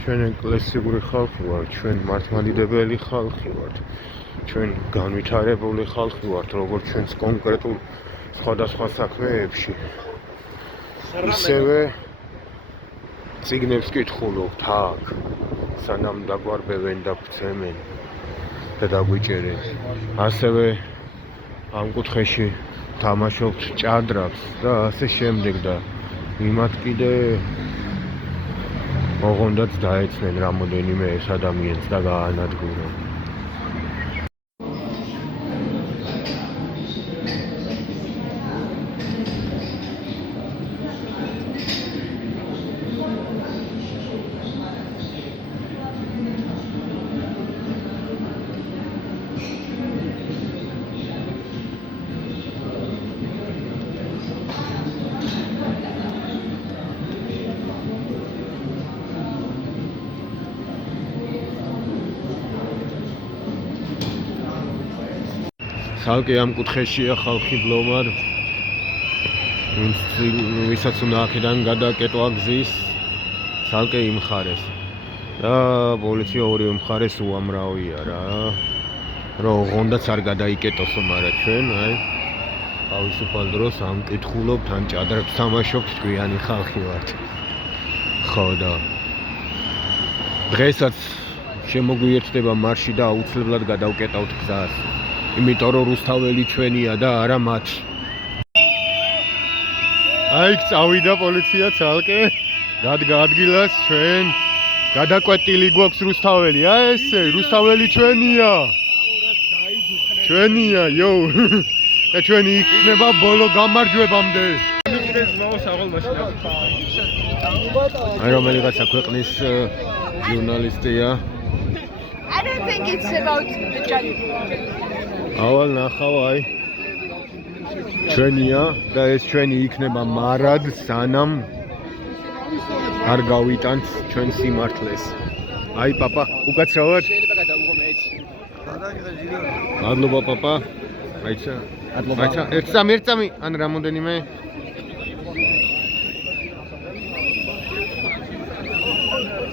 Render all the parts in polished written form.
ჩვენ ეკლესიური ხალხი ვართ, ჩვენ მართლმადიდებელი ხალხი ვართ, ჩვენ განვითარებული ხალხი ვართ, როგორც ჩვენს კონკრეტულ სხვადასხვა საქმეებში. ისევე წიგნებს კითხულობთ აქ, სანამ დაგვარბევენ და გვცემენ და დაგვიჭერენ. ასევე ამ კუთხეში თამაშობთ ჭადრაკს და ასე შემდეგ და იმათ კიდე ოღონდაც დაეცნენ რამოდენიმე ეს ადამიანს და გაანადგურონ. Salke am კუთხეშია ხალხი ბლომად, ვისაც უნდა აქედან გადაკეტვა გზის, salke იმ მხარეს. და პოლიცია ორივე მხარეს უამრავია რა. რომ ოღონდაც არ გადაიკეტოსო, მაგრამ ჩვენ, აი, თავისუფალ დროს ამ კითხულობთ, ან ჭადრაკს თამაშობთ, თქვენი ხალხი ვართ. ხო და დღესაც შემოგვიერთდება მარში და აუცილებლად გადავკეტავთ გზას. იმიტომ რომ რუსთაველი ჩვენია და არა მათი. აი, წავიდა პოლიცია ცალკე, დადგა ადგილას ჩვენ გადაკვეტილი გვაქვს რუსთაველი. აი ესე, რუსთაველი ჩვენია. ჩვენია, იო. და ჩვენი იქნება ბოლო გამარჯვებამდე. აი რომელიღაცა ქვეყნის ჟურნალისტია. I don't think it's about the judge. ავალ ნახავ აი ჩვენია და ეს ჩვენი იქნება მარად სანამ არ გავიტანთ ჩვენ სიმართლეს. აი პაპა უკაცრავად შეიძლება გადავიღო მეც. მადლობა პაპა. აიცა აიცა ერთსამი ან რამოდენიმე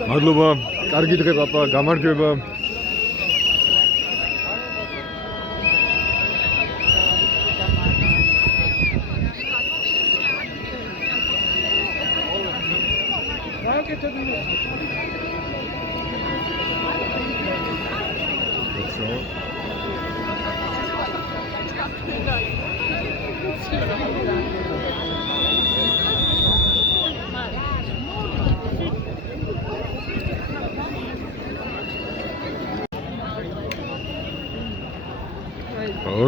მადლობა. კარგი დღე პაპა, გამარჯვება.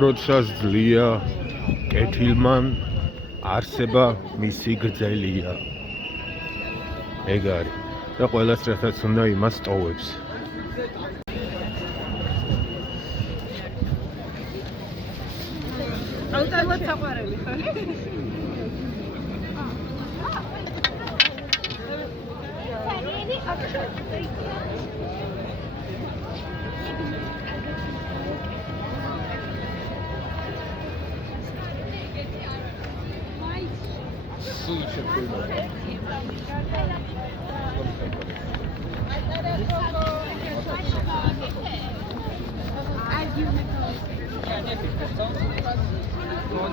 როდესაც ძლია კეთილმან არსება მისი გრძელია. ეგ არის და ყველას რასაც უნდა იმას ტოვებს. აუტარულად საყვარელი ხარ?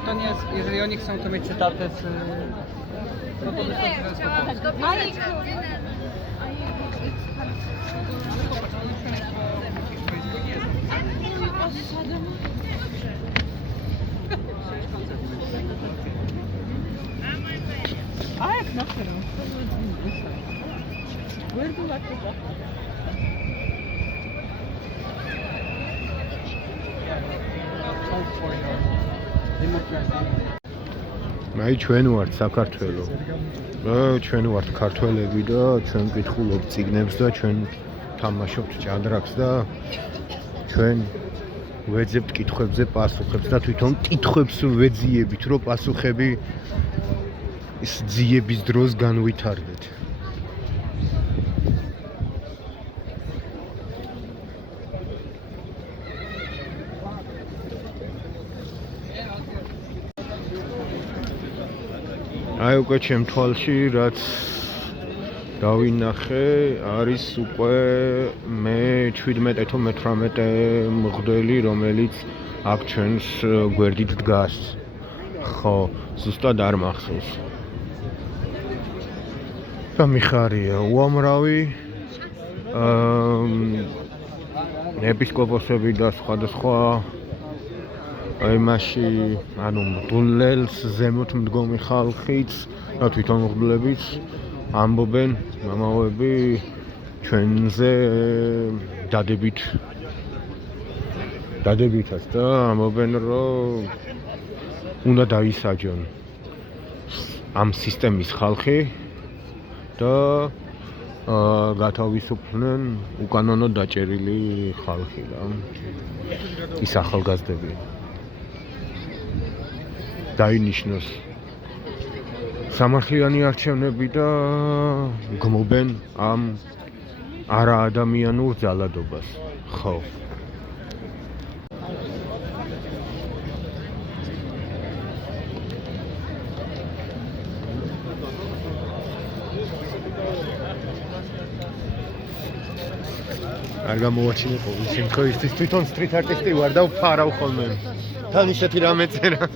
To nie jest, jeżeli oni chcą to mieć cytaty z... A jak na którą? Where do you like to go? აი ჩვენ ვართ საქართველო. ჩვენ ვართ ქართველები და ჩვენ ვკითხულობთ წიგნებს და ჩვენ თამაშობთ ჭადრაკს და ჩვენ ვეძებთ კითხვებზე პასუხებს და თვითონ კითხვებს ვეძიებით, რომ პასუხები ის ძიების დროს განვითარდეთ. აი უკვე ჩემ თვალში რაც დავინახე, არის უკვე მე 17-18 მღვდელი, რომელიც აქ ჩვენს გვერდით დგას. ხო, ზუსტად არ მახსოვს. და მიხარია, უამრავი ეპისკოპოსები და სხვადასხვა იმაში, ანუ მღვდლელს ზემოთ მდგომი ხალხიც და თვითონ მღვდლებიც ამბობენ მამაოები ჩვენზე დადებითაც და ამბობენ რომ უნდა დაისაჯონ ამ სისტემის ხალხი და გათავისუფლდნენ უკანონო დაჭერილი ხალხი რა ის ახალგაზრდები დაინიშნოს სამართლიანი არჩევნები და გმობენ ამ არაადამიანურ ძალადობას. ხო. არ გამოვაჩინე ყოველ შემთხვევაში თვითონ სტრით არტისტი ვარ და ვფარავ ხოლმე. თან ისეთი რამე წერა.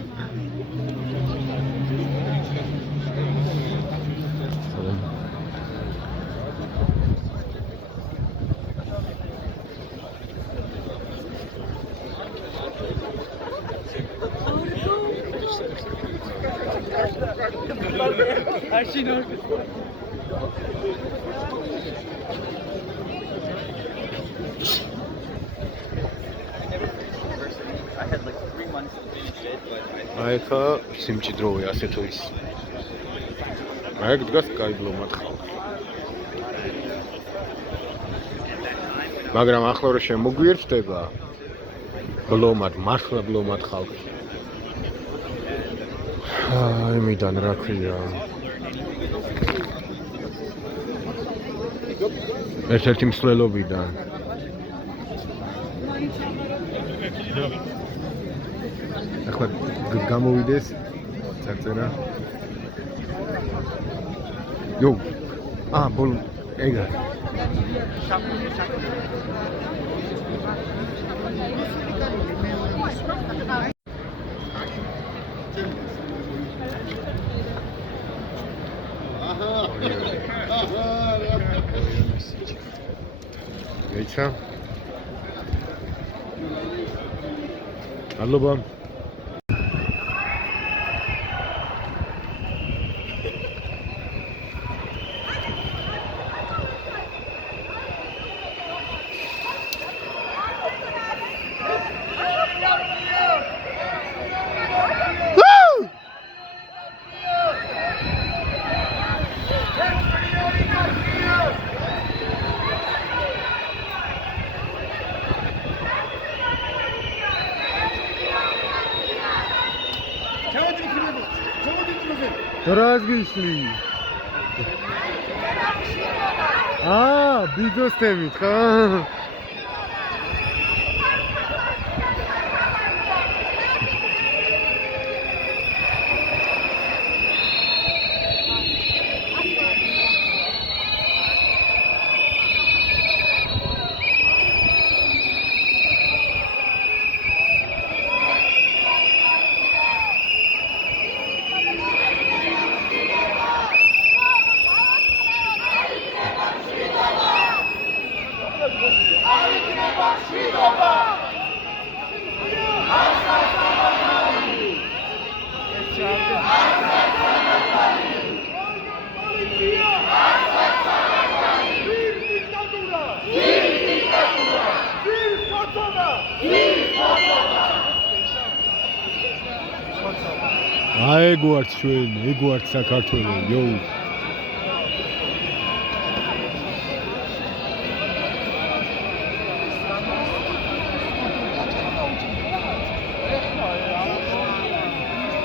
აიქა სიმჭიდროვე ასე თუ ის. აიქ დგას კაი ბლომად ხალხი. მაგრამ ახლა რომ შემოგვიერთდება ბლომად, მართლა ბლომად ხალხი. იმიდან რა ქვია. ერთ-ერთი მსვლელობიდან. ახლა გამოვიდეს წარწერა. იო. ბოლო ეგა. ეჩა. ალობა. Разгишли. Бизостемит, ха. ეგوارت ჩვენ, ეგوارت საქართველო, იო.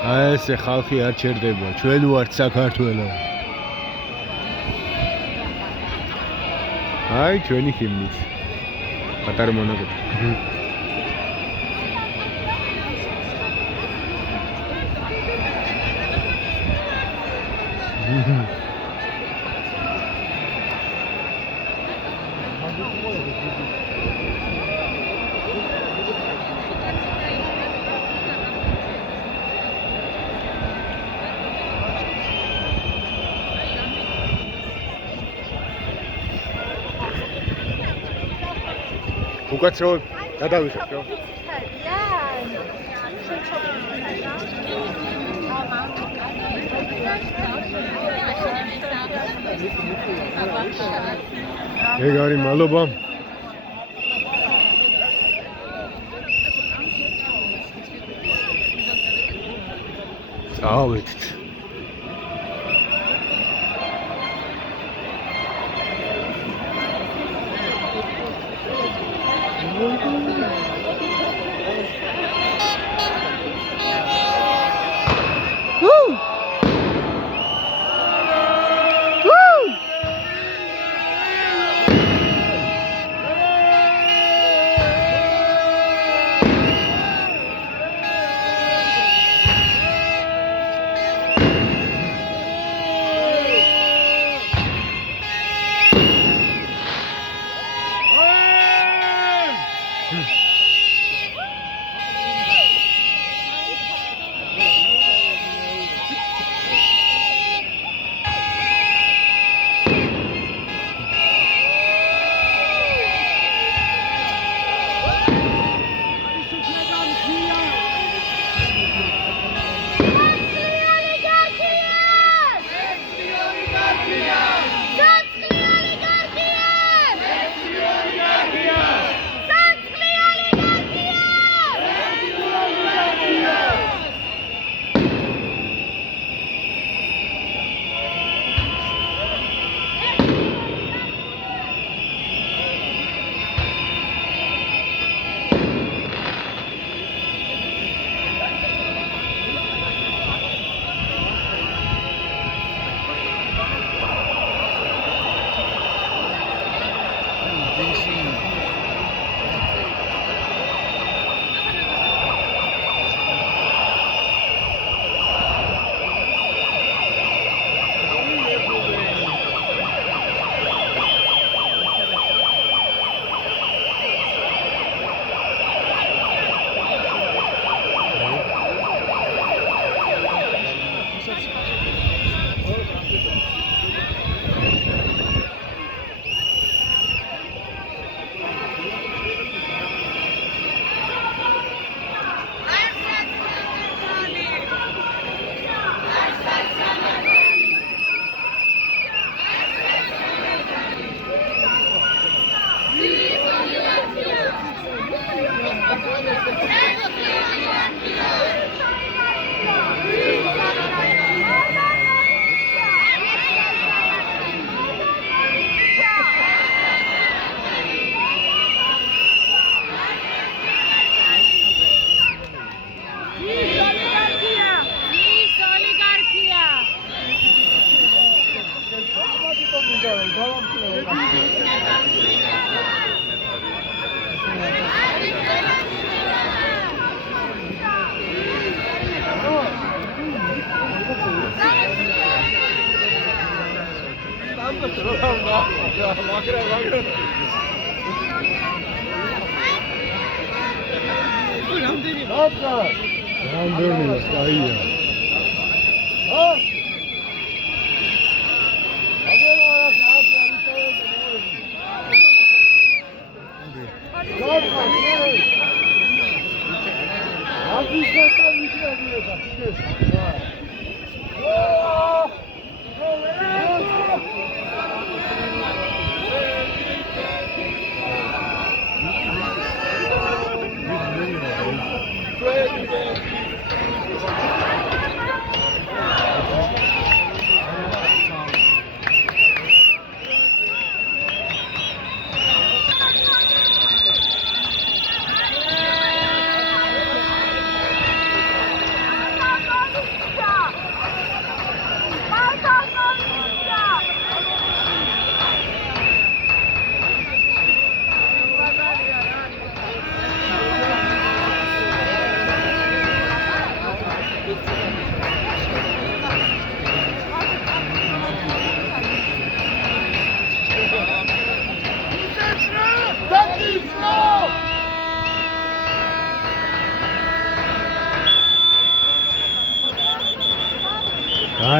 ესე ხალხი არ ჩერდება, ჩვენ ვართ საქართველო. ჩვენი ჰიმნით. პატარა მონაგები. უკაცრავ გადავიხეთ რა. ეგ არის მადლობა. წავედით.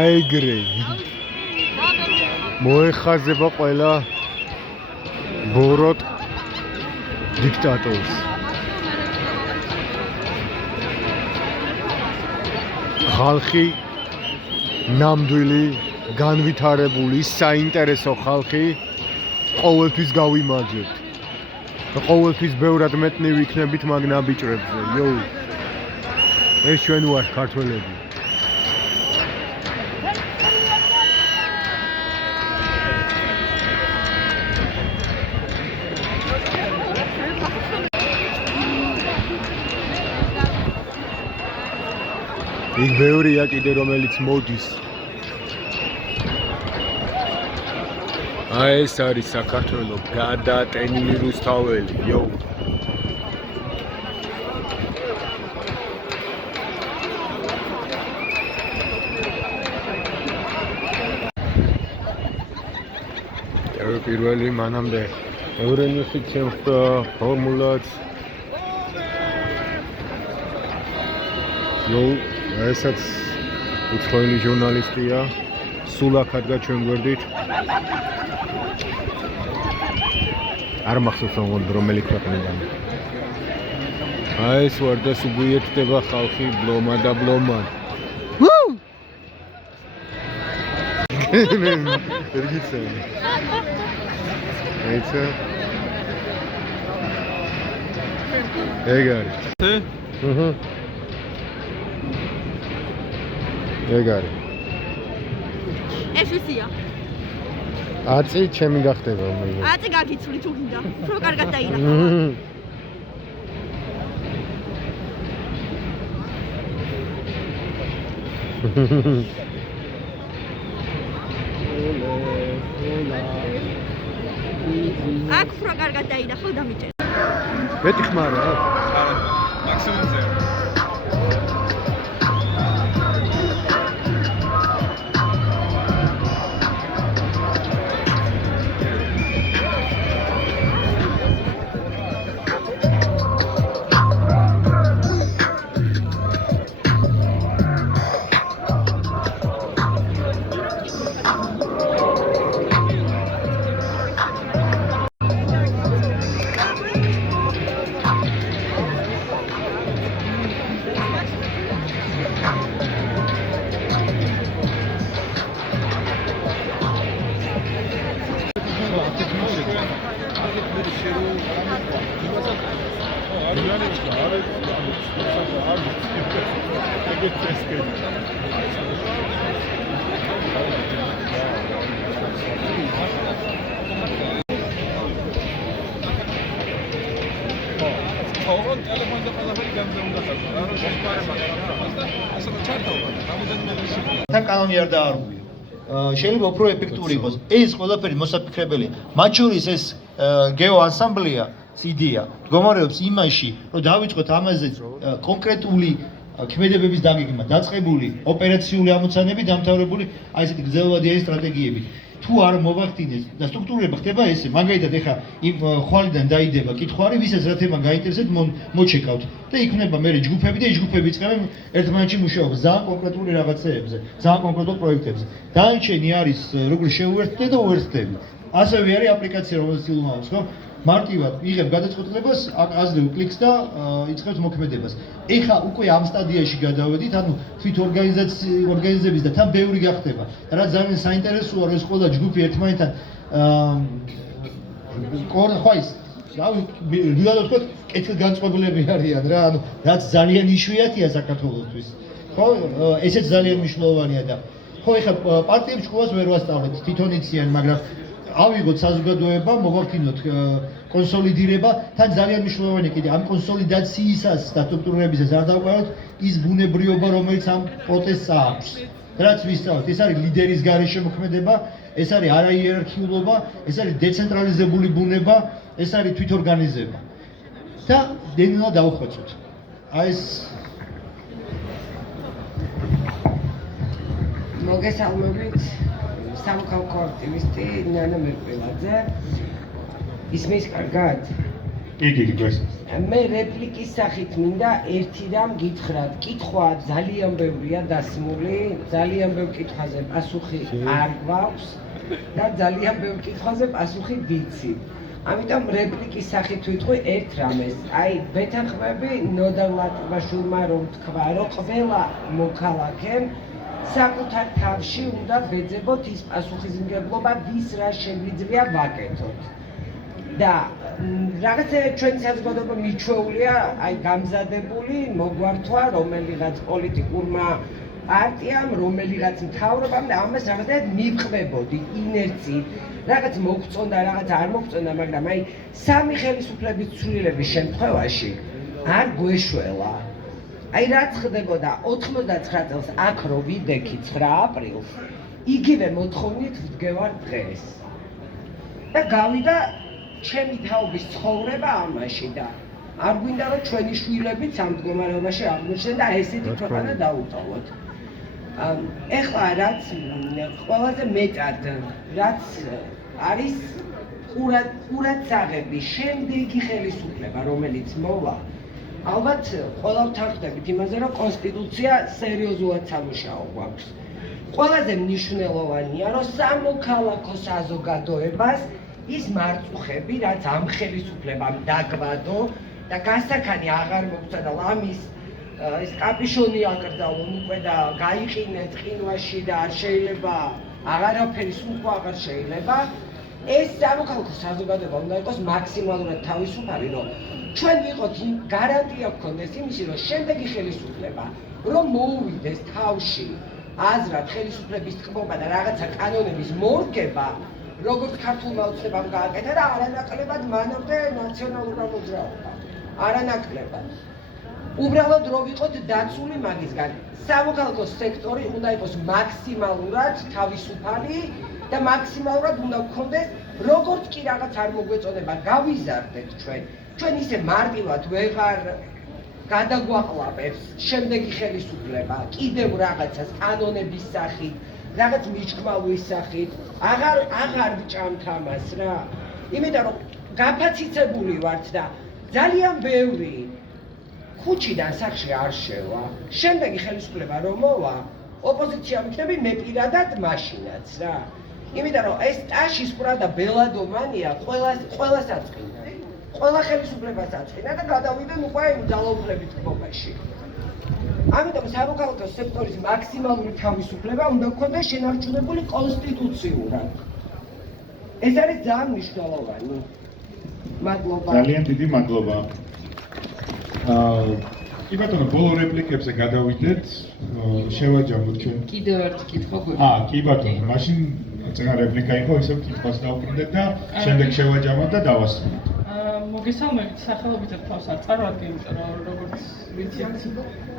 აიგრე. მოეხაზება ყველა ბოროტ დიქტატორს. ხალხი ნამდვილი, განვითარებული, საინტერესო ხალხი ყოველთვის გავიმარჯვებთ. ყოველთვის ბევრად მეტნი ვიქნებით მაგ ნაბიჭრებზე. იო. ეს ჩვენ ვართ ქართველები. იქ ბევრია კიდე რომელიც მოდის. აი ეს არის საქართველოს გადატენილი რუსთაველი, იო. პირველი მანამდე ევრენიუსი ჩემხდა ფორმულაც. იო, ესაც უცხოელი ჟურნალისტია, სულ აქ ადგა ჩვენ გვერდით. არ მახსოვს რომელი ქვეყნიდან. აი ეს ვარ და სუგუიეთდება ხალხი ბლომა და ბლომა. ერგიცე. ეცა. ეგ არის. აჰა. ეგ არის. ეს ვისია? აწი ჩემი გახდება მე. აწი გაგიცვლი თუ გინდა. უფრო კარგად დაინახავ. აქ უფრო კარგად დაინახავ დამიჭერ. მეტი ხმარა აქვს? არა, მაქსიმუმზე. თან კანონი არ დაარღვია. შეიძლება უფრო ეფექტური იყოს. ეს ყველაფერი მოსაფიქრებელია. მათ შორის ეს გეოანსამბლეა CD-ა მდგომარეობს იმაში, რომ დავიწყოთ ამაზე კონკრეტული ქმედებების დაგეგმა, დაწყებული ოპერაციული ამოცანები, დამთავრებული აი ესეთი გრძელვადიანი სტრატეგიები. თუ არ მოვახდინეს და სტრუქტურირება ხდება ესე, მაგალითად ეხა იმ ხვალიდან დაიდება კითხვარი, ვისაც რა თემა გაინტერესებს, მოჩეკავთ და იქნება მე ჯგუფები და ჯგუფები იწყებენ ერთმანეთში მუშაობას ძალიან კონკრეტული რაღაცეებზე, ძალიან კონკრეტულ პროექტებზე. დანარჩენი არის როგორ შეუერთდეთ და უერთდებით. ასევე არის აპლიკაცია, რომელიც ილუმაობს, ხო? მარტივად იღებ გადაწყვეტილებას, აზრევ კლიკს და იწყებს მოქმედებას. ეხა უკვე ამ სტადიაში გადავედით, ანუ თვით ორგანიზების და თან ბევრი გახდება. რაც ძალიან საინტერესოა, რომ ეს ყველა ჯგუფი ერთმანეთთან ხო ის რავი, ვიღაცა ვთქვათ, კეთილგანწყობილები არიან რა, ანუ რაც ძალიან იშვიათია საქართველოსთვის. ხო, ესეც ძალიან მნიშვნელოვანია და ხო ეხლა პარტიებს ყველას ვერ ვასწავლეთ, თვითონ იციან, მაგრამ ავიღოთ საზოგადოება, მოვახდინოთ კონსოლიდირება, თან ძალიან მნიშვნელოვანია კიდე ამ კონსოლიდაციისას და სტრუქტურირებისას არ დავყავოთ ის ბუნებრიობა, რომელიც ამ პროტესტს აქვს. რაც ვისწავლეთ, ეს არის ლიდერის გარეშე მოქმედება, ეს არის არაიერარქიულობა, ეს არის დეცენტრალიზებული ბუნება, ეს არის თვითორგანიზება. და დენა დავხვეწოთ. აი ეს მოგესალმებით. სამოქალაქო აქტივისტი ნანა მერპელაძე. ისმის კარგად? იგი გვესმის. მე რეპლიკის სახით მინდა ერთი რამ გითხრათ. კითხვა ძალიან ბევრია დასმული, ძალიან ბევრ კითხვაზე პასუხი არ გვაქვს და ძალიან ბევრ კითხვაზე პასუხი ვიცი. ამიტომ რეპლიკის სახით ვიტყვი ერთ რამეს. აი, ვეთანხმები ნოდარ ლატვაშვილმა რომ თქვა, რომ ყველა მოქალაქემ საკუთარ თავში უნდა ბეძებოთ ის პასუხისმგებლობა, ვის რა შეგვიძლია ვაკეთოთ. და რაღაცა ჩვენი საზოგადოება მიჩვეულია, აი გამზადებული მოგვართვა რომელიღაც პოლიტიკურმა პარტიამ, რომელიღაც მთავრობამ და ამას რაღაცა მივყვებოდი ინერციით. რაღაც მოგწონდა, რაღაც არ მოგწონდა, მაგრამ აი სამი ხელისუფლების ცვლილების შემთხვევაში არ გვეშველა. აი რაც ხდებოდა 99 წელს აქ რო ვიდექი 9 აპრილს, იგივე მოთხოვნით ვდგევარ დღეს. და გავიდა ჩემი თაობის ცხოვრება ამაში და არ გვინდა რომ ჩვენი შვილებიც ამ მდგომარეობაში აღმოჩნდნენ და ესეთი ქვეყანა დაუტოვოთ. ეხლა რაც ყველაზე მეტად რაც არის ყურადსაღები შემდეგი ხელისუფლება რომელიც მოვა ალბათ ყველა ვთანხმდებით იმაზე რომ კონსტიტუცია სერიოზულად სამუშაო გვაქვს. ყველაზე მნიშვნელოვანია რომ სამოქალაქო საზოგადოებას ის მარწუხები რაც ამ ხელისუფლებამ დაგვადო და გასაქანი აღარ მოგწა და ლამის ეს კაპიშონი აკრძალონ უკვე და გაიყინეთ ყინვაში და არ შეიძლება აღარაფერი სულ აღარ შეიძლება ეს სამოქალაქო საზოგადოება უნდა იყოს მაქსიმალურად თავისუფალი რომ ჩვენ ვიყოთ გარანტია გქონდეს იმისი რომ შემდეგი ხელისუფლება რომ მოუვიდეს თავში აზრად ხელისუფლების თქმობა და რაღაცა კანონების მორგება როგორც ქართულმა ოცნებამ გააკეთა და არანაკლებად მანამდე ნაციონალურმა მოძრაობამ. არანაკლებად. უბრალოდ რო ვიყოთ დაცული მაგისგან. სამოქალაქო სექტორი უნდა იყოს მაქსიმალურად თავისუფალი და მაქსიმალურად უნდა გქონდეს როგორც კი რაღაც არ მოგვეწოდება გავიზარდეთ ჩვენ. ჩვენ ისე მარტივად ვეღარ გადაგვაყლაპებს შემდეგი ხელისუფლება კიდევ რაღაცას კანონების სახით რაღაც მიჭკმავის სახით აღარ ვჭამთ ამას რა. იმიტომ რომ გაფაციცებული ვართ და ძალიან ბევრი ქუჩიდან სახში არ შევა. შემდეგი ხელისუფლება რომ მოვა, ოპოზიცია ვიქნები მე პირადად მაშინაც რა. იმიტომ რომ ეს ტაშის ყრა და ბელადომანია ყველას აწყინა. ყველა ხელისუფლებას აწყინა და გადავიდნენ უკვე იმ ძალაუფლებით თქმობაში. ამიტომ სამოქალაქო სექტორის მაქსიმალური თავისუფლება უნდა გქონდეს შენარჩუნებული კონსტიტუციურად. ეს არის ძალიან მნიშვნელოვანი. მადლობა. ძალიან დიდი მადლობა. კი ბატონო, ბოლო რეპლიკებზე გადავიდეთ. შევაჯამოთ ჩვენ. კიდევ ერთი კითხვა გვექნება. კი ბატონო, მაშინ წინა რეპლიკა იყო, ისე კითხვას დავკრდეთ და შემდეგ შევაჯამოთ და დავასრულოთ. მოგესალმებით, სახელობითად თავს არ წარვადგენ, რომ როგორც ვიცით,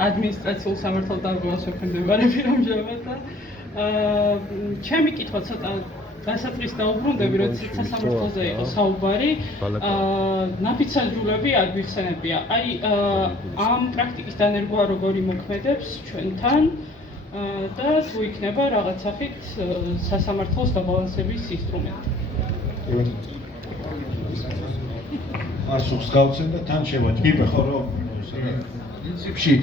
ადმინისტრაციულ სამართალ დარღვევას ექვემდებარები ამჟამად და ჩემი კითხვა ცოტა დასაწყის დაუბრუნდები, როდესაც სასამართლოზე იყო საუბარი, ნაფიცაჟულები არ გვიხსენებია. აი, ამ პრაქტიკის დანერგვა როგორი მოქმედებს ჩვენთან და თუ იქნება რაღაც სახით სასამართლოს გაბალანსების ინსტრუმენტი. პასუხს გავცემ და თან შევაჯამებ, ხო რომ პრინციპში,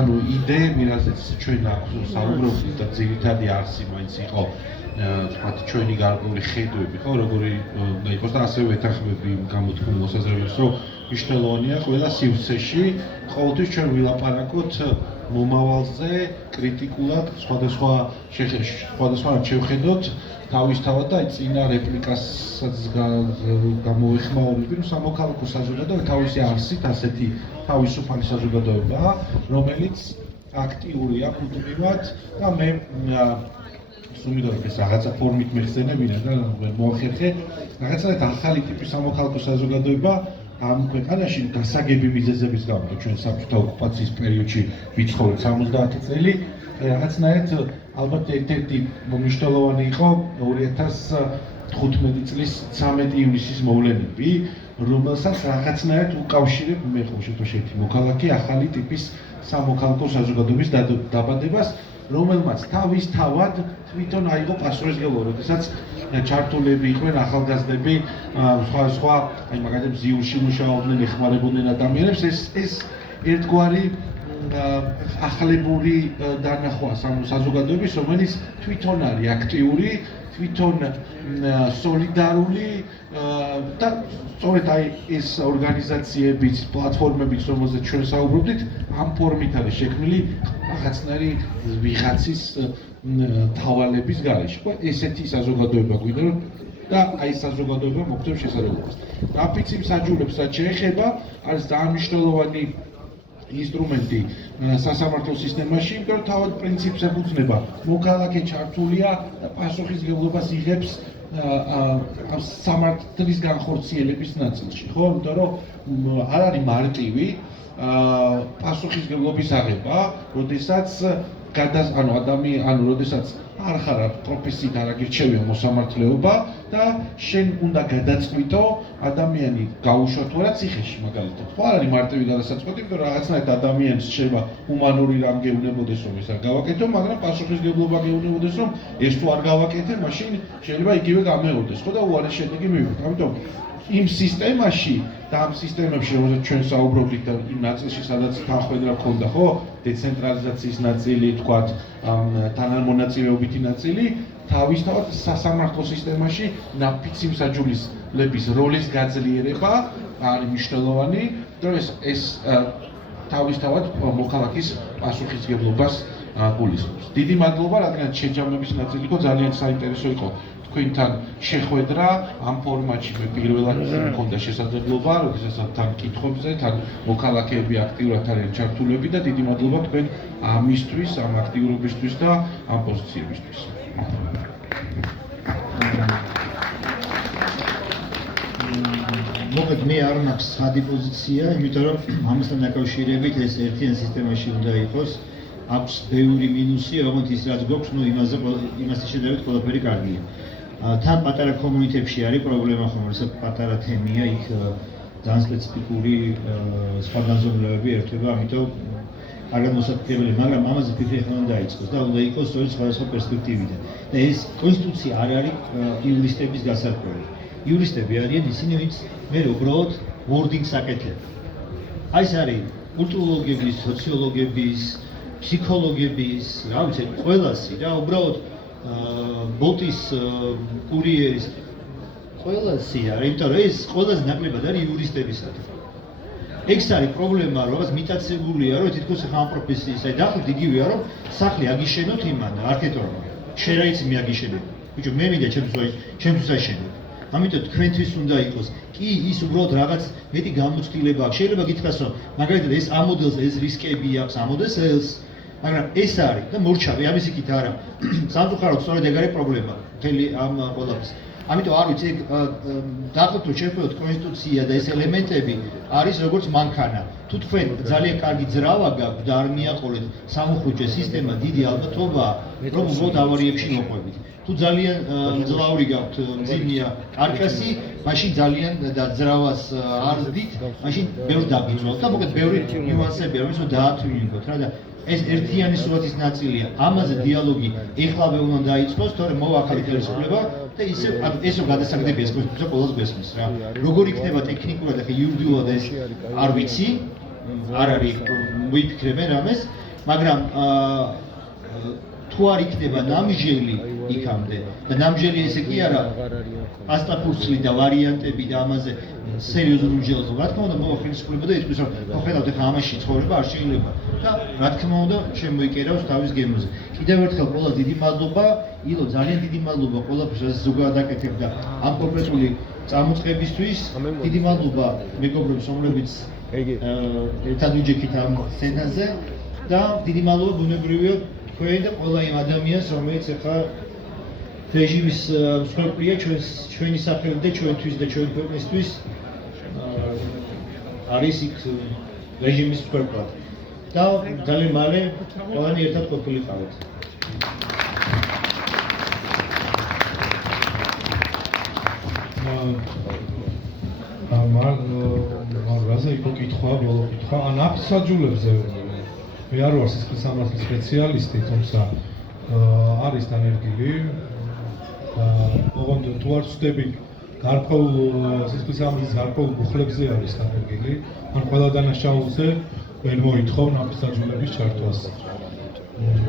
ანუ იდეები, რაზეც ჩვენ საუბრობთ და ძირითადი არსი მაინც იყო თქვათ ჩვენი გარკვეული ხედვები, ხო, როგორი უნდა იყოს და ასევე ვეთანხმები იმ გამოთქმულ მოსაზრებებს, რომ მნიშვნელოვანია ყველა სივრცეში ყოველთვის ჩვენ ვილაპარაკოთ მომავალზე კრიტიკულად, სხვადასხვა შევხედოთ თავისთავად და წინა რეპლიკასაც გამოვეხმაურები, რომ სამოქალაქო საზოგადოება თავისი არსით ასეთი თავისუფალი საზოგადოებაა, რომელიც აქტიურია მუდმივად და მე სულ ეს რაღაცა ფორმით მეხსენებინა და მოახერხე რაღაცა ახალი ტიპის სამოქალაქო საზოგადოება ამ ქვეყანაში გასაგები მიზეზების გამო ჩვენ საბჭოთა ოკუპაციის პერიოდში ვიცხოვრეთ 70 წელი რაღაცნაირად ალბათ ერთ-ერთი მნიშვნელოვანი იყო 2015 წლის 13 ივნისის მოვლენები, რომელსაც რაღაცნაირად უკავშირებ მე ხო შემთხვევაში ერთი მოქალაქე ახალი ტიპის სამოქალაქო საზოგადოების დაბადებას, რომელმაც თავისთავად თვითონ აიღო პასუხისმგებლობა, როდესაც ჩართულები იყვნენ ახალგაზრდები, სხვა, აი მაგალითად ზიურში მუშაობდნენ, ეხმარებოდნენ ადამიანებს, ეს ერთგვარი ახალებული დანახვა საზოგადოების, რომელიც თვითონ არის აქტიური, თვითონ სოლიდარული და სწორედ აი ეს ორგანიზაციებიც, პლატფორმებიც, რომელზეც ჩვენ საუბრობდით, ამ ფორმით არის შექმნილი რაღაცნაირი ვიღაცის დავალების გარეშე. ესეთი საზოგადოება გვინდა და აი საზოგადოება მოგვწევს შესაძლებლობას. რაფიც იმ საჯულებს რაც შეეხება, არის ძალიან მნიშვნელოვანი ინსტრუმენტი სასამართლო სისტემაში, იმიტომ რომ თავად პრინციპს ეფუძნება. მოქალაქე ჩართულია და პასუხისმგებლობას იღებს სამართლის განხორციელების ნაწილში, ხო? იმიტომ რომ არ არის მარტივი პასუხისმგებლობის აღება, როდესაც როდესაც არ ხარ პროფესიით არ აგირჩევია მოსამართლეობა და შენ უნდა გადაწყვიტო ადამიანი გაუშვა თუ არა ციხეში მაგალითად. ხო არ არის მარტივი გადასაწყვეტი, იმიტომ რომ რაღაცნაირად ადამიანს შეიძლება ჰუმანური რამ გეუნებოდეს რომ ეს არ გავაკეთო, მაგრამ პასუხისმგებლობა გეუნებოდეს რომ ეს თუ არ გავაკეთე, მაშინ შეიძლება იგივე გამეორდეს, ხო და უარეს შედეგი მივიღოთ. ამიტომ იმ სისტემაში და ამ სისტემებში, რომელზეც ჩვენ საუბრობდით და იმ ნაწილში, სადაც თანხმედრა ქონდა, ხო, დეცენტრალიზაციის ნაწილი, თქვათ, თანამონაწილეობითი ნაწილი, თავისთავად სასამართლო სისტემაში ნაფიცი მსაჯულების როლის გაძლიერება არის მნიშვნელოვანი, რომ ეს თავისთავად მოქალაქის პასუხისმგებლობას გულისხმობს. დიდი მადლობა, რადგან შეჯამების ნაწილი იყო ძალიან საინტერესო იყო. თქვენთან შეხვედრა ამ ფორმატში მე პირველად მქონდა შესაძლებლობა, როდესაც თან კითხვებზე, თან მოქალაქეები აქტიურად არიან ჩართულები და დიდი მადლობა თქვენ ამისთვის, ამ აქტიურობისთვის და ამ პოზიციებისთვის. მოკლედ მე არ მაქვს სადი პოზიცია, იმიტომ რომ ამასთან დაკავშირებით ეს ერთიან სისტემაში უნდა იყოს. აქვს ბევრი მინუსი, ოღონდ ის რაც გვაქვს, ნუ იმასთან შედარებით ყველაფერი კარგია. თან პატარა კომუნიტებში არის პრობლემა ხომ, როცა პატარა თემია, იქ ძალიან სპეციფიკური სხვა განზომილებები ერთვება, ამიტომ კარგად მოსაკუთრებელი, მაგრამ ამაზე ფიქრი ხომ უნდა დაიწყოს და უნდა იყოს სწორედ სხვადასხვა პერსპექტივიდან. და ეს კონსტიტუცია არ არის იურისტების გასარკვევი. იურისტები არიან ისინი, ვინც მე უბრალოდ ვორდინგს აკეთებენ. აი ეს არის კულტუროლოგების, სოციოლოგების, ფსიქოლოგების, რა ვიცი, ყველასი რა, უბრალოდ ბოტის კურიერის ყველასი არის, იმიტომ რომ ეს ყველაზე ნაკლებად არის იურისტებისათვის. ეს არის პრობლემა, რაღაც მიტაცებულია, რომ თითქოს ახლა ამ პროფესიისა დაახლოებით იგივეა, რომ სახლი აგიშენოთ იმან არქიტექტორმა. შენ რა იცი მე აგიშენებ. ბიჭო, მე მინდა ჩემთვის აშენებ. ამიტომ თქვენთვის უნდა იყოს. კი, ის უბრალოდ რაღაც მეტი გამოცდილება აქვს. შეიძლება გითხრას, რომ მაგალითად ეს ამ მოდელზე ეს რისკები აქვს, ამ მოდელს ეს მაგრამ ეს არის და მორჩავი ამის იქით არა. სამწუხაროდ სწორედ ეგ არის პრობლემა მთელი ამ ყველაფერს. ამიტომ არ ვიცი, დაახლოებით შევხედოთ კონსტიტუცია და ეს ელემენტები არის როგორც მანქანა. თუ თქვენ ძალიან კარგი ძრავა გაქვთ და არ მიაყოლეთ სამუხრუჭე სისტემა, დიდი ალბათობაა, რომ უბრალოდ ავარიებში მოყვებით. თუ ძალიან მძლავრი გაქვთ მძიმეა კარკასი, მაშინ ძალიან და ძრავას არ ზდით, მაშინ ბევრ დაგიწვავთ და მოკლედ ბევრი ნიუანსები არის, რომ დაათვინინგოთ რა და ეს ერთიანი სურათის ნაწილია. ამაზე დიალოგი ეხლავე უნდა დაიწყოს, თორემ მოვა ახალი ხელისუფლება და ესო გადასაგდებია ეს კონსტიტუცია ყველას გესმის რა. როგორ იქნება ტექნიკურად და იურიდიულად ეს არ ვიცი, არ არის მოიფიქრებენ რამეს, მაგრამ თუ არ იქნება ნამჟელი იქამდე და ნამჟელი ესე კი არა ასტაფურცლი და ვარიანტები და ამაზე სერიოზული მსჯელობა, რა თქმა უნდა მოვა ხელისუფლება და იტყვის რომ ხედავთ ახლა ამაში ცხოვრება არ შეიძლება და რა თქმა უნდა შემოიკერავს თავის გემოზე. კიდევ ერთხელ ყველას დიდი მადლობა, ილო ძალიან დიდი მადლობა ყველაფერს ზოგადად აკეთებდა ამ კონკრეტული წამოწყებისთვის. დიდი მადლობა მეგობრებს, რომლებიც ერთად ვიჯექით ამ სცენაზე და დიდი მადლობა ბუნებრივია თქვენ და ყველა იმ ადამიანს, რომელიც ახლა რეჟიმის მსხვერპლია ჩვენი სახელი და ჩვენთვის და ჩვენი ქვეყნისთვის არის იქ რეჟიმის მსხვერპლად. და ძალიან მალე ყველანი ერთად ყოფილიყავით. რაზე იყო კითხვა, ბოლო კითხვა, ან აფსაჯულებზე მე არ ვარ სისხლის სამართლის სპეციალისტი, თუმცა არის დანერგილი. ოღონდ თუ არ ვწდები გარკვეულ სისხლის სამართლის გარკვეულ მუხლებზე არის დანერგილი, ან ყველა დანაშაულზე ვერ მოითხოვ ნაფსაჯულების ჩართვას.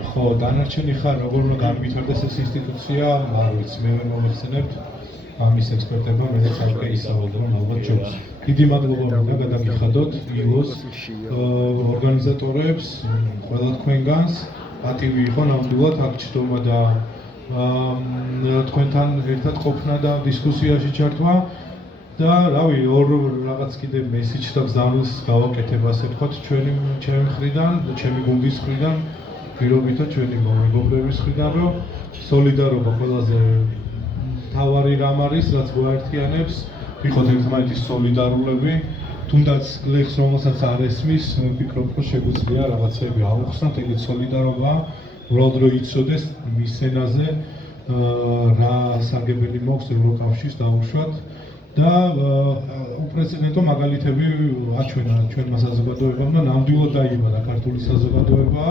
ხო, დანარჩენი ხარ, როგორ უნდა განვითარდეს ეს ინსტიტუცია, არ ვიცი, მე ვერ მოვახსენებთ. ამის ექსპერტებმა მე ცალკე ისაუბრონ ალბათ ჯობს. დიდი მადლობა მინდა გადაგიხადოთ ილოს ორგანიზატორებს, ყველა თქვენგანს. პატივი იყო ნამდვილად აქ ჩდომა და თქვენთან ერთად ყოფნა და დისკუსიაში ჩართვა. და რავი, ორ რაღაც კიდე მესიჯს და გზავნილს გავაკეთებ, ასე ვთქვათ, ჩემი მხრიდან, ჩემი გუნდის მხრიდან, პირობითად ჩვენი მეგობრების მხრიდან, რომ სოლიდარობა ყველაზე თავარი რამ არის, რაც გვაერთიანებს, ვიყოთ ერთმანეთის სოლიდარულები, თუნდაც ლეხს რომელსაც არ ესმის, ვფიქრობ, რომ შეგვიძლია რაღაცები ავუხსნათ, ეგეც სოლიდარობაა, უბრალოდ რომ იცოდეს მის ენაზე რა სარგებელი მოაქვს ევროკავშირს დაუშვათ და უპრეცედენტო მაგალითები აჩვენა ჩვენმა საზოგადოებამ და ნამდვილად დაიბადა ქართული საზოგადოება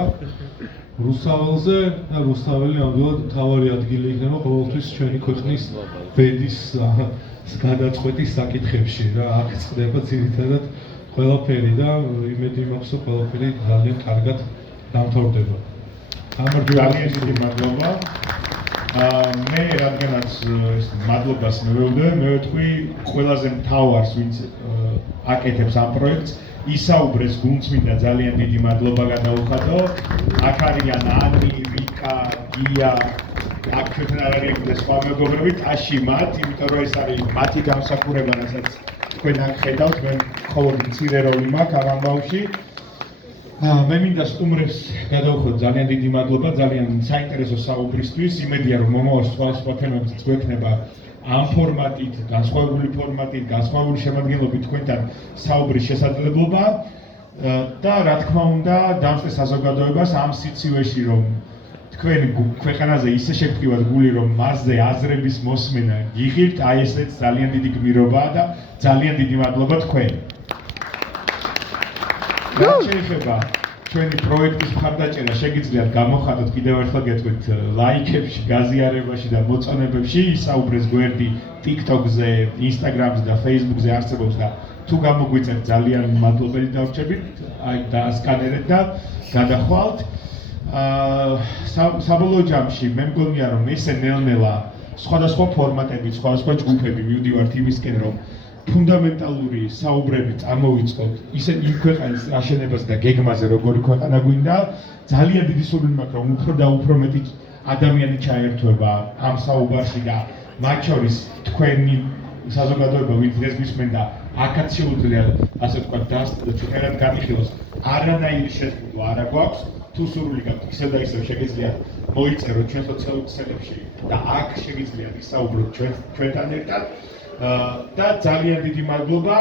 რუსაველზე და რუსაველი ნამდვილად თავარი ადგილი იქნება ყოველთვის ჩვენი ქვეყნის ბედის გადაწყვეტის საკითხებში რა აქ ხდება ძირითადად ყველაფერი და იმედი მაქვს რომ ყველაფერი ძალიან კარგად დამთავრდება. ძალიან დიდი მადლობა. მე რადგანაც მადლობას მივეუბნე, მე ვეთქვი ყველაზე მთავარს ვინც აკეთებს ამ პროექტს, ისაუბრეს გუნდს მინდა ძალიან დიდი მადლობა გადაუხადო. აქ არიან ანი, ვიკა, გია, აქ ჩვენთან არ არის სხვა მეგობრები, ტაში მათ, იმიტომ რომ ეს არის მათი გამსახურება, რასაც თქვენ აქ ხედავთ, მე მხოლოდ მცირე როლი მაქვს ამ ამბავში. მე მინდა სტუმრებს გადავხოთ ძალიან დიდი მადლობა ძალიან საინტერესო საუბრისთვის. იმედია რომ მომავალ სხვა თემებიც გვექნება ამ ფორმატით, განსხვავებული ფორმატით, განსხვავებული შემადგენლობით თქვენთან საუბრის შესაძლებლობა და რა თქმა უნდა დამწყეს საზოგადოებას ამ სიცივეში რომ თქვენ ქვეყანაზე ისე შეგტივათ გული რომ მასზე აზრების მოსმენა გიღებთ, აი ესეც ძალიან დიდი გმირობაა და ძალიან დიდი მადლობა თქვენ. რაც შეიძლება ჩვენი პროექტის მხარდაჭერა შეგიძლიათ გამოხატოთ კიდევ ერთხელ გეტყვით ლაიქებში, გაზიარებაში და მოწონებებში, ისაუბრეს გვერდი TikTok-ზე, Instagram-ზე და Facebook-ზე არსებობს და თუ გამოგვიწევთ ძალიან მადლობელი დავრჩებით, აი დაასკანერეთ და გადახვალთ. საბოლოო ჯამში მე მგონია რომ ესე ნელ-ნელა სხვადასხვა ფორმატებით, სხვადასხვა ჯგუფები მივდივართ იმისკენ რომ ფუნდამენტალური საუბრები წარმოვიწყოთ ისე იმ ქვეყნის აშენებაზე და გეგმაზე როგორი ქვეყანა გვინდა ძალიან დიდი სურვილი მაქვს რომ უფრო და უფრო მეტი ადამიანი ჩაერთვება ამ საუბარში და მათ შორის თქვენი საზოგადოება ვინც დღეს გვისმენ და აქაც შეუძლიათ ასე ვთქვათ ჩვენად განიხილოს არანაირი შეზღუდვა არ გვაქვს თუ სურვილი გაქვთ ისევ და ისევ შეგიძლიათ მოიწეროთ ჩვენ სოციალურ ქსელებში და აქ შეგიძლიათ ისაუბროთ ჩვენთან ერთად და ძალიან დიდი მადლობა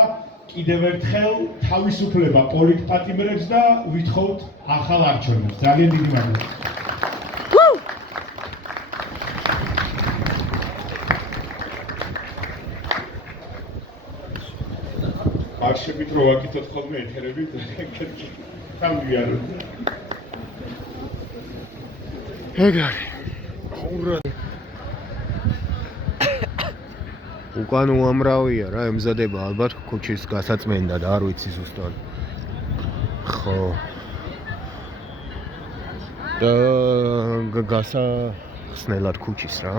კიდევ ერთხელ თავისუფლება პოლიტპატიმრებს და ვითხოვთ ახალ არჩევნებს. ძალიან დიდი მადლობა. მარშებით რო ვაკეთოთ ხოლმე ეთერები თავგვიარო. ეგ არის. უბრალოდ უკან უამრავია რა, ემზადება ალბათ ქუჩის გასაწმენდა და არ ვიცი ზუსტად. ხო. და გასახსნელად ქუჩის რა.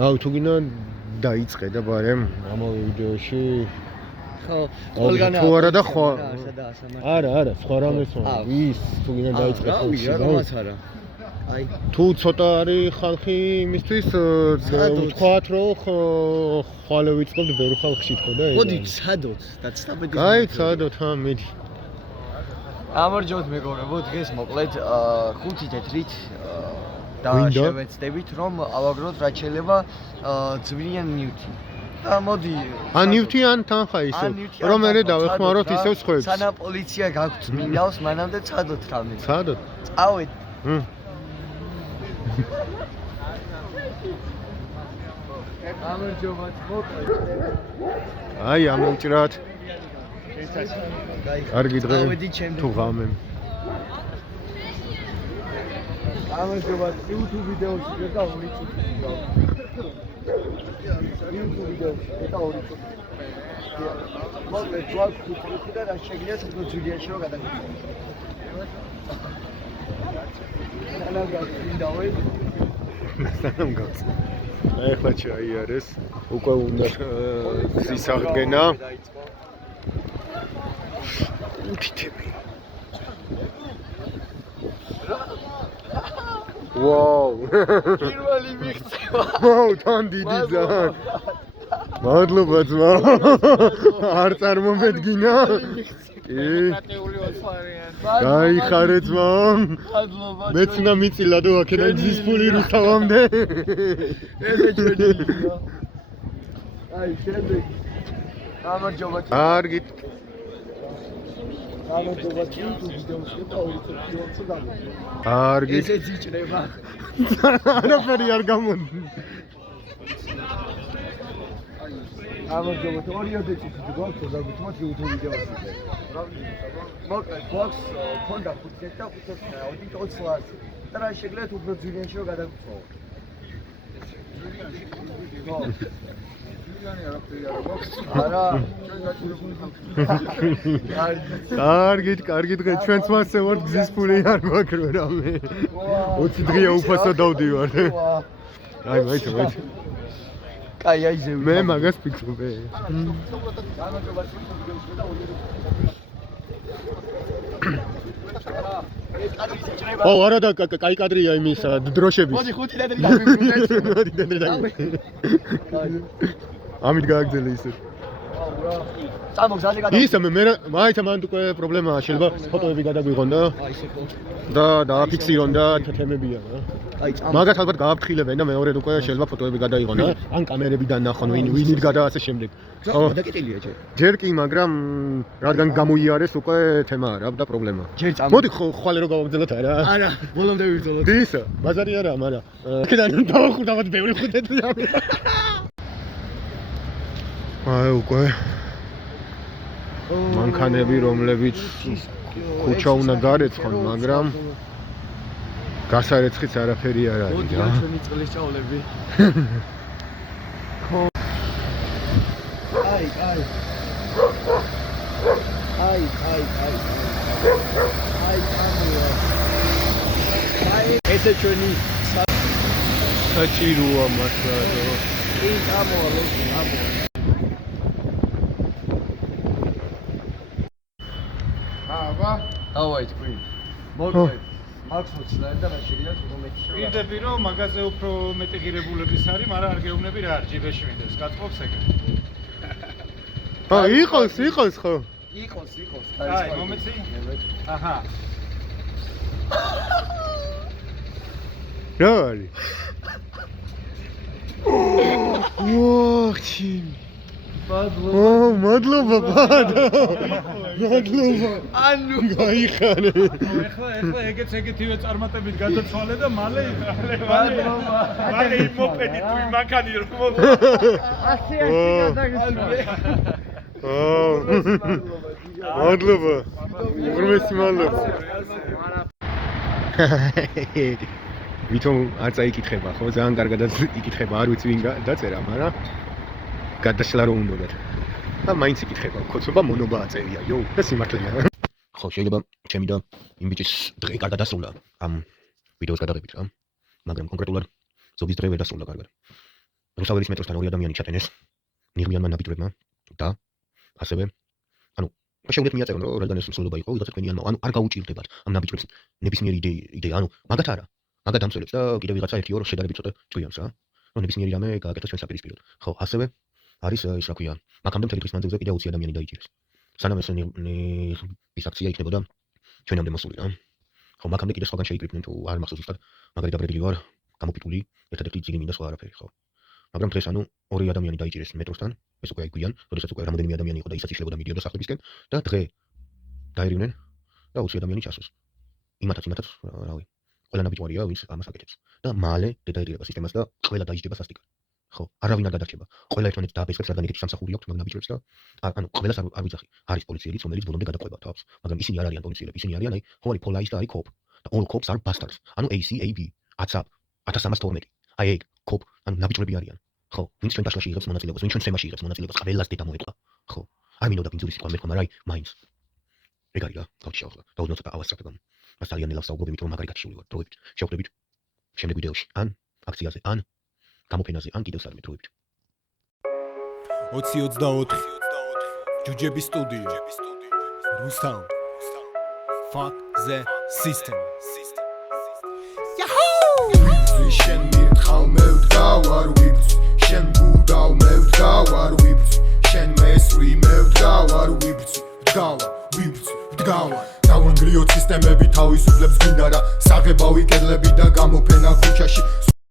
აუ თუ გინდა დაიწყე და ბარემ ამავე ვიდეოში. ხო, ყველგან თუ არა და ხო. არა, სხვა რამეს ის თუ გინდა დაიწყე ქუჩი. რომაც არა. აი თუ ცოტა არის ხალხი იმისთვის ვთქვათ რომ ხვალე ვიწყობთ ბევრ ხალხში თქო და მოდი ცადოთ და ცდაბედი აი ცადოთ მიდი ამორჯოთ მეგობრებო დღეს მოკლედ 5 თეთრით და შევეცდებით რომ ავაგროთ რაც შეიძლება ძვირიან ნივთი და მოდი ან ნივთი ან თანხა ისე რომ მე დავეხმაროთ ისევ სხვებს სანამ პოლიცია გაგვთ მინდავს მანამდე ცადოთ რამე ცადოთ წავედ აი ამოვჭრათ კარგი დღე თუ ღამე. გამარჯობა, YouTube ვიდეოში და 2 წუთი გავ. YouTube ვიდეოში და 2 წუთი. მოკლედ გვაქვს 5 წუთი და რა შეგიძლიათ უფრო ჯულიაში რომ გადაგიხადოთ. სანამ გავინდავენ. სანამ გავს. ეხლა ჩაიარეს. უკვე უნდა გზის აღდგენა. უთითები. ვაუ! პირველი მიღწევა. ვაუ, თან დიდი ძალიან. მადლობა ძმა. არ წარმომედგინა. დემოკრატიული ოცვარიანი. გაიხარე ძმა. მადლობა. მეც უნდა მიწილადო აქედან გზის ფული რუსთავამდე. ესე ჩვენია. აი, შემდეგ. გამარჯობა. კარგი. გამარჯობა, YouTube ვიდეოში და 2 წუთი გავი. კარგი. ესეც იჭრება. არაფერი არ გამოდი. გამარჯობა, 2 წუთი გვაქვს და გითხრათ YouTube ვიდეოში. მოკლედ, გვაქვს ქონდა 5 და 5 აუდიტორს ვართ. და რა შეგიძლიათ უფრო ძვირიანში რომ გადაგწოვოთ. არა, ჩვენ გაჭირებული კარგით, კარგი დღე. ჩვენც მასე ვართ გზის ფული არ გვაქვს რამე. 20 დღეა უფასო დავდივარ. აი, მაიცა. კაი, აი ზე. მე მაგას ფიქრობ. ო, არა და კაი კადრია იმისა დროშების. მოდი 5 დედრი დავიბრუნდეთ. მოდი დედრი დავიბრუნდეთ. ამით გააგზელე ისე. წამოგ ზაზე გადა. ისე მე მაიცა მანდ უკვე პრობლემაა, შეიძლება ფოტოები გადაგვიღონ და აი ესე ხო. და დააფიქსირონ და თემებია რა. აი წამოგ. მაგათ ალბათ გააფრთხილებენ და მეორედ უკვე შეიძლება ფოტოები გადაიღონ და ან კამერებიდან ნახონ ვინით გადა ასე შემდეგ. ხო, გადაკეტილია ჯერ. ჯერ კი, მაგრამ რადგან გამოიარეს უკვე თემა არა და პრობლემა. ჯერ წამო. მოდი ხვალე რომ გავაგზავნოთ არა. არა, ბოლომდე ვიბრძოლოთ. ისა, ბაზარი არა, მაგრამ აქედან დავახურდავთ ბევრი ხუთეთი. აი უკვე მანქანები რომლებიც ქუჩა უნდა გარეცხონ, მაგრამ გასარეცხიც არაფერი არ არის მოდი რა. ჩვენი წყლის ჭავლები. აი, აი. აი, აი, აი. აი, წამოვა. აი, ესე ჩვენი საჭიროა მართლა რომ კი წამოვა, ლოქი, წამოვა. დავაი თქვი. მოკლედ, მაქვს მოცნარი და რა შეგიძლიათ უფრო მეტი შევარ. პირდები რომ მაგაზე უფრო მეტი ღირებულების არის, მაგრამ არ გეუბნები რა არ ჯიბეში მინდეს. გაწყობს ეგრე. იყოს ხო? იყოს. აი, მომეცი? აჰა. რა არის? ვოხი. მადლობა ბადო. მადლობა. ანუ გაიხარე. ეხლა ეგეთივე წარმატებით გადაცვალე და მალე იმოპედი თუ იმანქანი რომ მოვა. ასე გადაგიწვა. მადლობა. უღრმესი მადლობა. ვითომ არ წაიკითხება, ხო? ძალიან კარგად იკითხება, არ ვიცი ვინ დაწერა, მაგრამ გადაშლა რომ უნდათ. და მაინც იკითხება, ქოცობა მონობა აწერია, იო, და სიმართლეა. ხო, შეიძლება ჩემი და იმ ბიჭის დღე კარგად დასრულა ამ ვიდეოს გადაღებით რა. მაგრამ კონკრეტულად ზოგის დღე ვერ დასრულა კარგად. რუსთაველის მეტროსთან 2 ადამიანი ჩატენეს ნიღბიანმა ნაბიჯურებმა და ასევე ანუ შეუძლეთ მიაწერონ რომ რადგან ეს მსვლელობა იყო, ვიღაცა თქვენიანმა, ანუ არ გაუჭირდებათ ამ ნაბიჯურებს ნებისმიერი იდეა, ანუ მაგათ არა. მაგათ დამცველებს და კიდევ ვიღაცა 1-2 შედარებით ცოტა ჭვიანს რა. რომ ნებისმიერი რამე გააკეთოს ჩვენ საპირისპიროდ. ხო, ასევე არის ის რა ქვია, მაგამდე მთელი დღის მანძილზე კიდევ 20 ადამიანი დაიჭირეს. სანამ ეს ის აქცია იქნებოდა ჩვენამდე მოსული რა. ხო, მაგამდე კიდევ სხვაგან შეიკრიბნენ თუ არ მახსოვს ზუსტად, მაგარი დაბრედილი ვარ, გამოფიტული, ერთადერთი ძილი მინდა სხვა არაფერი, ხო. მაგრამ დღეს ანუ 2 ადამიანი დაიჭირეს მეტროსთან, ეს უკვე გვიან, როდესაც უკვე რამოდენიმე ადამიანი იყო და ისაც იშლებოდა მიდიოდა სახლებისკენ და დღე დაერივნენ და 20 ადამიანი ჩასვეს. იმათაც, რავი. ყველა ნაბიჯვარია, ვინც ამას აკეთებს. და მალე დედაერება სისტემას და ყველა დაიჯდება სასტიკად. ხო, არავინ არ გადარჩება. ყველა ერთმანეთს დააბესრებს, რადგან ეგეთი სამსახური აქვს, მაგრამ ნაბიჯებს და ანუ ყველას არ ვიცახი. არის პოლიციელიც, რომელიც ბოლომდე გადაყვება თავს, მაგრამ ისინი არ არიან პოლიციელები, ისინი არიან აი ხო არის Police და არის cop. და all cops are bastards. ანუ ACAB, ACAB, 1312. აი ეგ cop, ანუ ნაბიჯები არიან. ხო, ვინც ჩვენ დაშლაში იღებს მონაწილეობას, ვინც ჩვენ სემაში იღებს მონაწილეობას, ყველას დედა მოეტყვა. ხო. არ მინდოდა ბინძური სიტყვა მეთქვა, მაგრამ აი მაინც. ეგ არის რა, გავჩიავ და უდნო ცოტა ავასწრებ ამ. მას ძალიან ნელავს საუბრობ, იმიტომ რომ მაგარი გათიშული ვარ, დროებით. შევხვდებით შემდეგ ვიდეოში, ან აქციაზე, ან გამოფენაზე, ან კიდევ სადმე დროებით. 2024 ჯუჯების სტუდიო რუსთავ fuck the system შენ მირთხავ მე ვდგავ არ ვიბძ შენ ბუდავ მე ვდგავ არ ვიბძ შენ მესვი მე ვდგავ არ ვიბძ ვდგავ დავანგრიოთ სისტემები თავისუფლებს გვინდა რა საღებავი კედლები